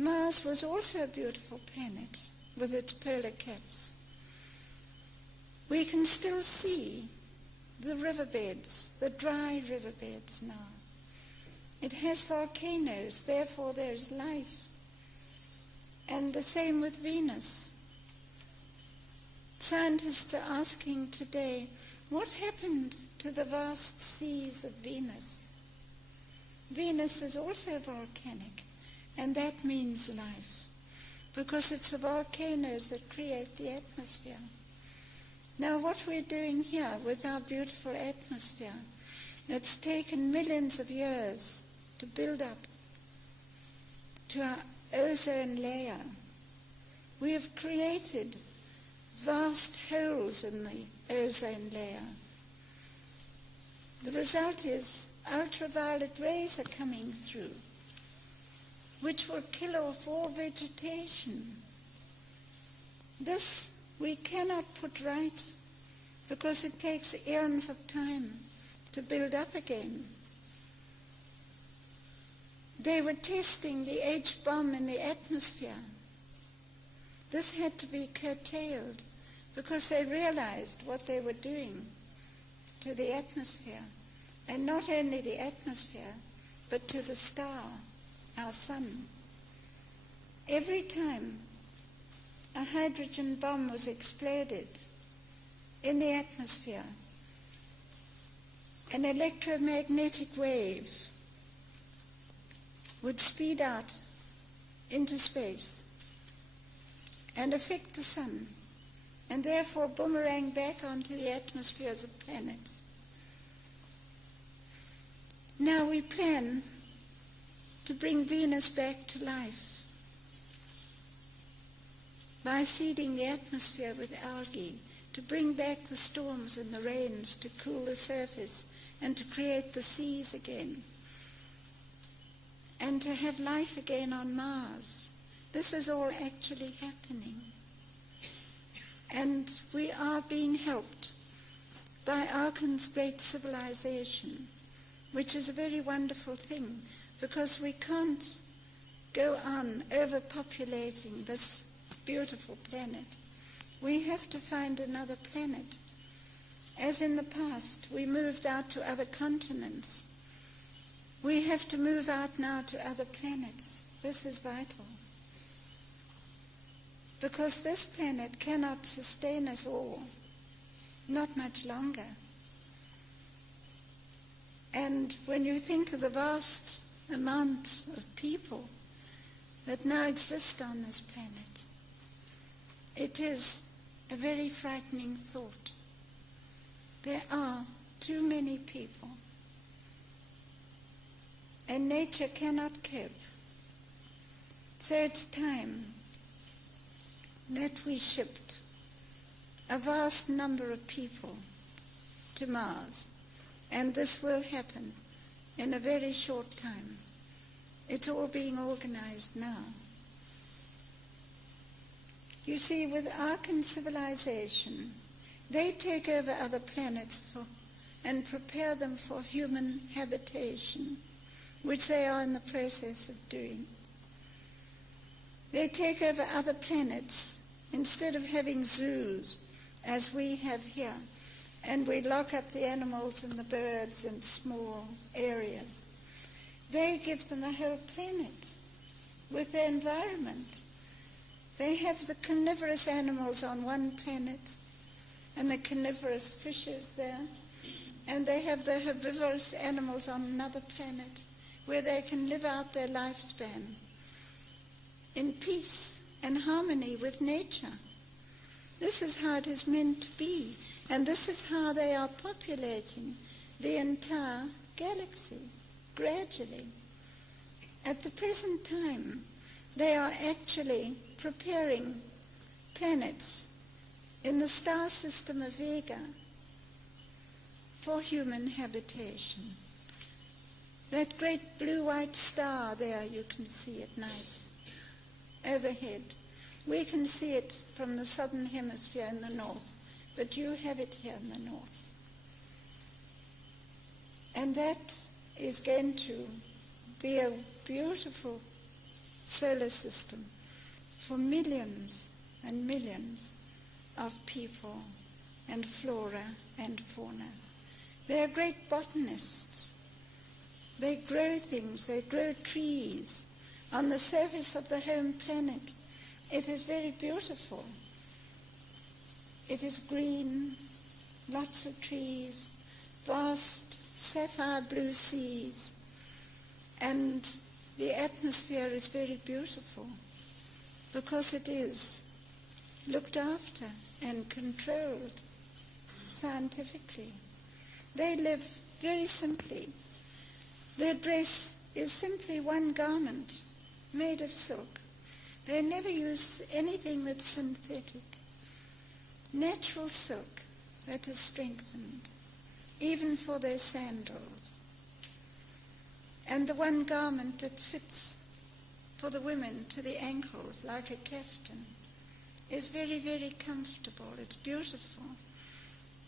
Mars was also a beautiful planet with its polar caps. We can still see the riverbeds, the dry riverbeds now. It has volcanoes, therefore there is life. And the same with Venus. Scientists are asking today, what happened to the vast seas of Venus? Venus is also volcanic, and that means life, because it's the volcanoes that create the atmosphere. Now what we're doing here with our beautiful atmosphere, it's taken millions of years to build up to our ozone layer. We have created vast holes in the ozone layer. The result is ultraviolet rays are coming through, which will kill off all vegetation. This we cannot put right because it takes eons of time to build up again. They were testing the H-bomb in the atmosphere. This had to be curtailed because they realized what they were doing to the atmosphere, and not only the atmosphere, but to the star, our sun. Every time a hydrogen bomb was exploded in the atmosphere, an electromagnetic wave would speed out into space and affect the sun, and therefore boomerang back onto the atmospheres of planets. Now we plan to bring Venus back to life by seeding the atmosphere with algae, to bring back the storms and the rains, to cool the surface and to create the seas again, and to have life again on Mars. This is all actually happening. And we are being helped by Arkan's great civilization, which is a very wonderful thing, because we can't go on overpopulating this beautiful planet. We have to find another planet. As in the past, we moved out to other continents. We have to move out now to other planets. This is vital, because this planet cannot sustain us all, not much longer. And when you think of the vast amount of people that now exist on this planet, it is a very frightening thought. There are too many people, and nature cannot cope. So it's time that we shipped a vast number of people to Mars, and this will happen in a very short time. It's all being organized now. You see, with Arkan civilization, they take over other planets and prepare them for human habitation, which they are in the process of doing. They take over other planets instead of having zoos, as we have here, and we lock up the animals and the birds in small areas. They give them a whole planet with their environment. They have the carnivorous animals on one planet and the carnivorous fishes there, and they have the herbivorous animals on another planet where they can live out their lifespan in peace and harmony with nature. This is how it is meant to be, and this is how they are populating the entire galaxy gradually. At the present time, they are actually preparing planets in the star system of Vega for human habitation. That great blue-white star there you can see at night overhead. We can see it from the southern hemisphere in the north, but you have it here in the north. And that is going to be a beautiful solar system for millions and millions of people and flora and fauna. They are great botanists. They grow things, they grow trees. On the surface of the home planet, it is very beautiful. It is green, lots of trees, vast sapphire blue seas, and the atmosphere is very beautiful because it is looked after and controlled scientifically. They live very simply. Their dress is simply one garment made of silk. They never use anything that's synthetic. Natural silk that is strengthened, even for their sandals. And the one garment that fits for the women to the ankles like a kaftan is very, very comfortable. It's beautiful.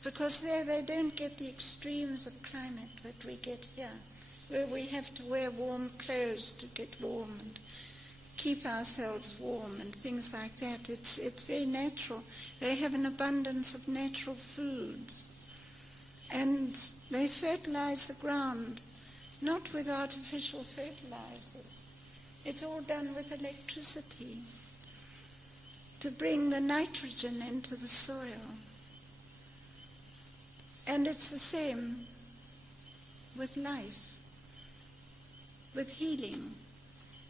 Because there they don't get the extremes of climate that we get here, where we have to wear warm clothes to get warm and keep ourselves warm and things like that. It's very natural. They have an abundance of natural foods. And they fertilize the ground, not with artificial fertilizers. It's all done with electricity to bring the nitrogen into the soil. And it's the same with life, with healing.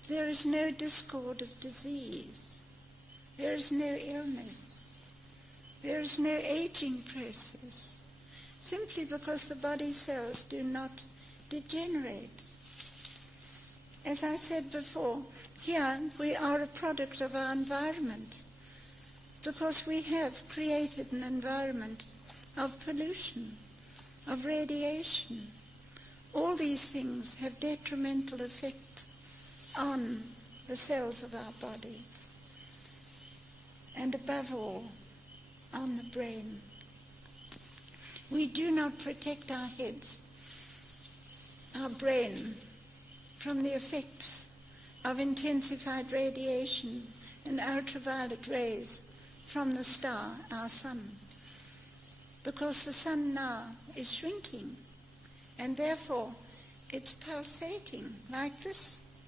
There is no discord of disease. There is no illness. There is no aging process, simply because the body cells do not degenerate. As I said before, here we are a product of our environment because we have created an environment of pollution, of radiation. All these things have detrimental effect on the cells of our body, and above all, on the brain. We do not protect our heads, our brain, from the effects of intensified radiation and ultraviolet rays from the star, our sun. Because the sun now is shrinking, and therefore it's pulsating like this,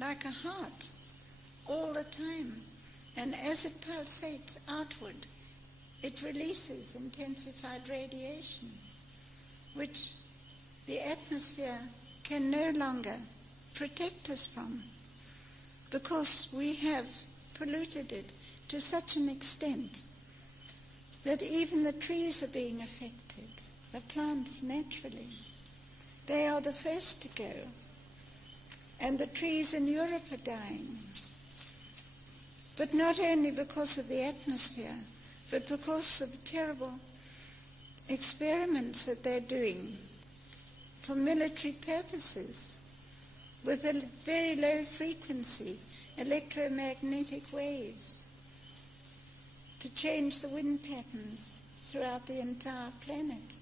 like a heart, all the time. And as it pulsates outward, it releases intensified radiation, which the atmosphere can no longer protect us from, because we have polluted it to such an extent that even the trees are being affected, the plants naturally. They are the first to go. And the trees in Europe are dying. But not only because of the atmosphere, but because of the terrible experiments that they're doing for military purposes with a very low frequency electromagnetic waves to change the wind patterns throughout the entire planet.